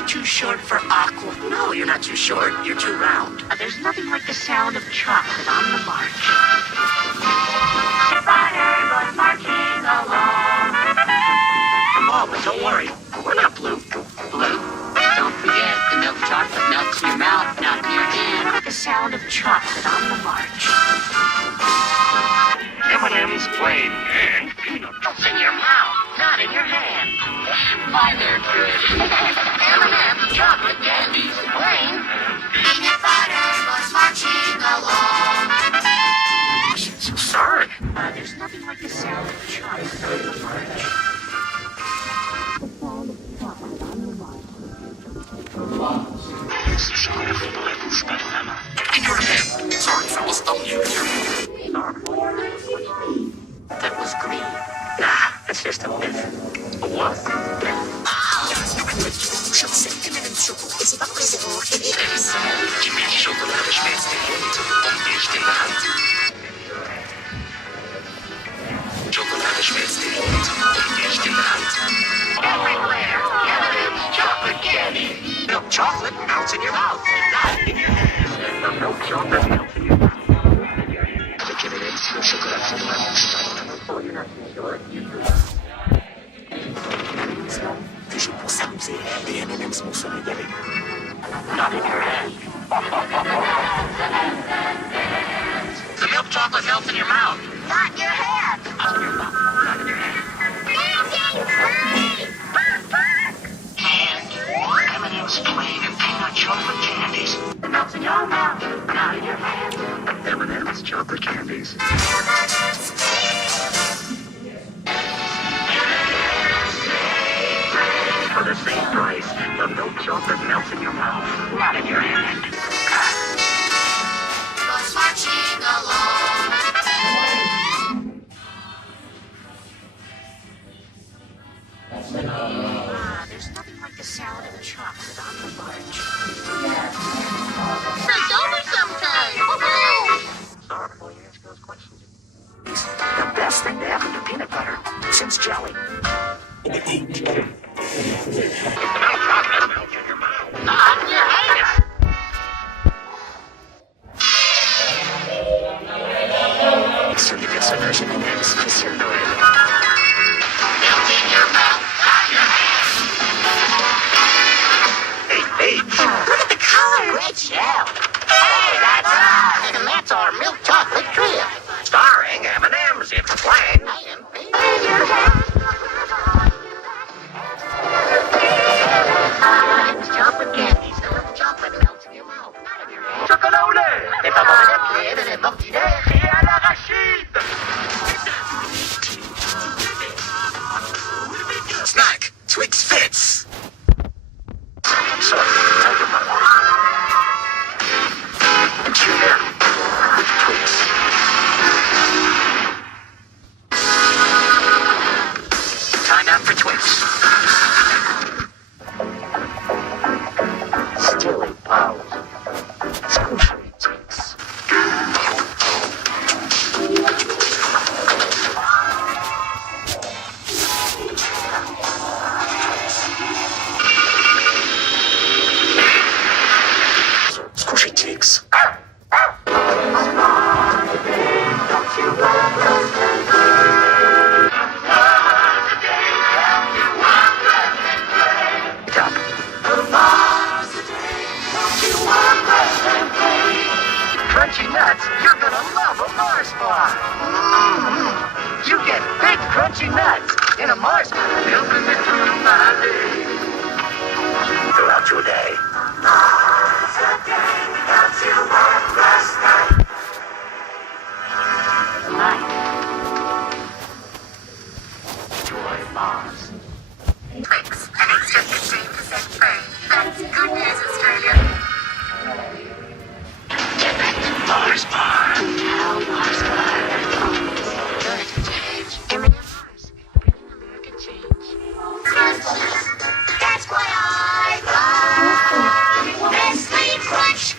I too short for aqua? No, you're not too short. You're too round. There's nothing like the sound of chocolate on the march. Spider was marching along. Oh, but don't worry. We're not blue. Blue? Don't forget, the milk chocolate melts in your mouth, not in your hand. Like the sound of chocolate on the march. M&M's plain and peanut. It's in your mouth, not in your hand. Why, they're good. M&M's chocolate candies, plain. Peanut butter was marching along. So sorry. There's nothing like the sound of chocolate on the march. Schade für Bereitungsspannhammer. In your hand. Sorry, fellas, I'll leave it here. That was green. Nah, it's just a myth. A what? Gib mir die Schokolade, schmilzt den Hund und Licht in der Hand. Schokolade schmilzt den Hund und Licht in der Hand. Everywhere, M&M's chocolate candy. Milk chocolate melts in your mouth, not in your hand. The milk chocolate melts in your mouth. The M&M's chocolate in your mouth. Oh, you're not too short. Vision pour s'amuser. Les M&M's vont se régaler. Not in your hand. The milk chocolate melts in your mouth. Not your hand. Not in your mouth. Not in your hand. M&M's plain and peanut chocolate candies. It melts in your mouth, not in your hand. M&M's chocolate candies. For the same price, the milk chocolate melts in your mouth, not in your hand. Was marching along. There's nothing like the sound of chocolate on the march. It's over sometime. Woohoo! Sorry, will you ask those questions? It's the best thing to happen to peanut butter since jelly. The milk chocolate melts in your mouth, Not in your hand. so you get some version of this. Kiss your nose. Melts in your mouth, not your hand. Hey, look at the color. Red shell. Hey, that's us. And that's our milk chocolate trio. Starring M&M's in plain. I am M&M's chocolate candies. The milk chocolate melts in your mouth, not in your hand. Chocolat au lait. Les pommes plaît et les mortillères. Et à l'arachide. Snack. Twix fits. Sorry, tell your mother. Tune in with Twix. Time out for Twix. Stealing powers. Squishy Twix. Squishy Twix. Top. Crunchy nuts, you're gonna love a Mars bar. You get big crunchy nuts in a Mars bar. Welcome to my day. Throughout your day. Enjoy Mars. Twix, an extra 15% free. That's good news, Australia. Get back to Mars bar. Mars bar. Good change. M&M Mars. Bringing American change. That's what I love. Nestle Crunch.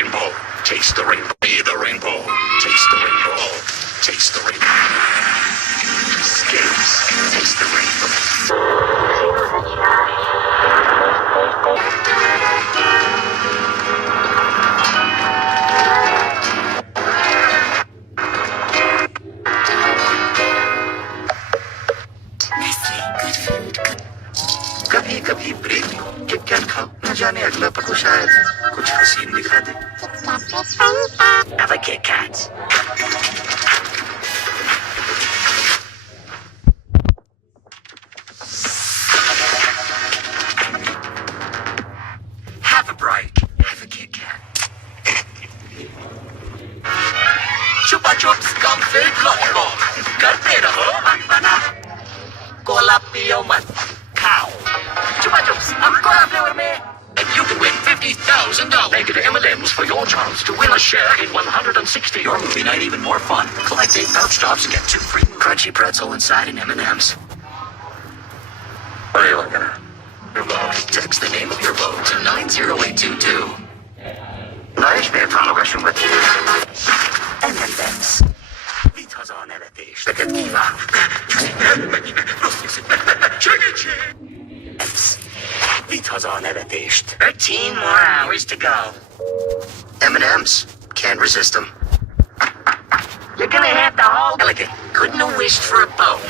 rainbow. Taste the rainbow. Be the rainbow. Taste the rainbow. Taste the rainbow. Skittles. Taste the rainbow. Nestle, good food, good. कभी कभी प्रेमियों KitKat खाओ न जाने अगला पल शायद कुछ हसीन दिखा दे Have a KitKat. Have a break. Have a KitKat. Chupa chups comfort lollipop. करते रहो मनमना. कोला पियो मत खाओ. Chupa chups अब कोला फ्लेवर में. And you can win $50,000. Make it to M&M's for your chance to win a share in 160. Your movie night even more fun. Collect 8 pouch tops and get 2 free crunchy pretzel inside an M&M's. What are you looking at? Your vote. Text the name of your vote to 90822. Luig ben prolongation with M&M's. Niet was on het is. Dat het kiva. Niet was on het is. 13 more hours to go. M&M's. Can't resist them. You're gonna have the whole elegant. Couldn't have wished for a boat.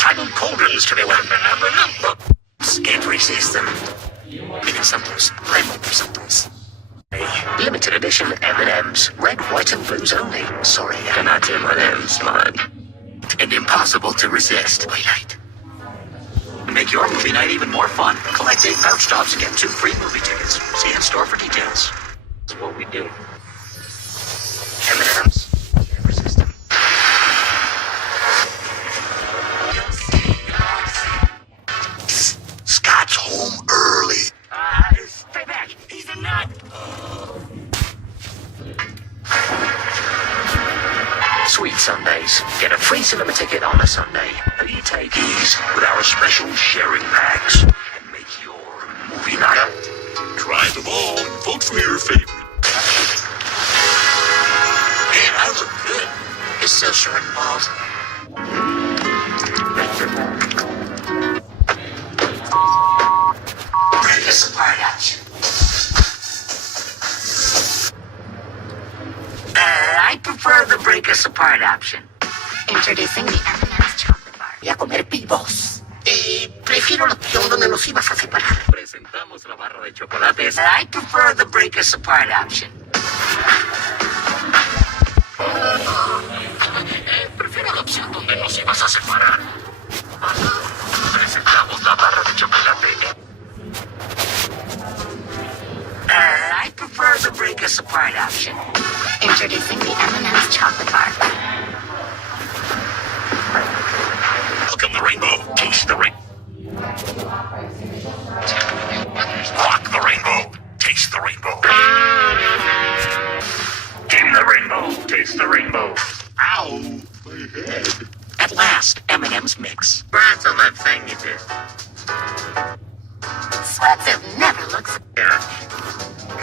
Title cauldrons to the one. Can't resist them. Maybe sometimes. Sometimes. Limited edition M&M's. Red, white, and blues only. Sorry, not M&M's, man. And impossible to resist. Twilight. Make your movie night even more fun. Collect 8 pouch tops and get 2 free movie tickets. See you in store for details. That's what we do. M&M's. Can't resist them. Scott's home early. Stay back. He's a nut. Sweet Sundays. Get a free cinema ticket on a Sunday. Who do you take? These with our special sharing bags and make your movie night. Try them all and vote for your favorite. Man, I look good. You're so short and bald. Break us apart, action. I prefer the break us apart option. Introducing the M&M's chocolate bar. Voy a comer pibos. Prefiero la opción donde nos ibas a separar. Presentamos la barra de chocolates. I prefer the break us apart option. Prefiero la opción donde nos ibas a separar. Presentamos la barra de chocolate. I prefer the break us apart option. Introducing the M&M's chocolate bar. Welcome the rainbow. Taste the rainbow. Rock the rainbow. Taste the rainbow. Game the rainbow. Taste the rainbow. Ow, my head. At last, M&M's mix. Congrats on that thing you did. Sweats have never looked so Yeah.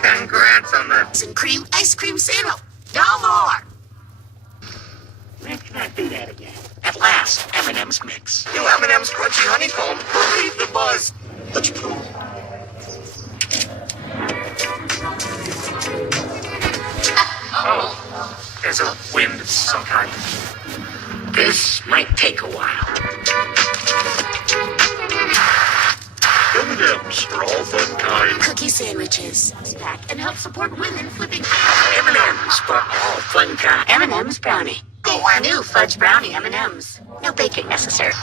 Congrats on that. and cream ice cream syrup. No more. Let's not do that again. At last, M&M's mix. New M&M's crunchy honeycomb. Believe the buzz. Let's prove. Oh, there's a wind of some kind. This might take a while. M&M's for all fun kind. Cookie sandwiches. Pack and help support women flipping. M&M's for all fun kind. M&M's brownie. Oh, new fudge brownie M&M's. No baking necessary.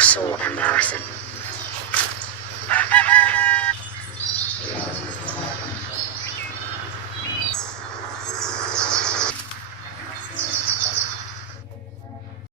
So embarrassing.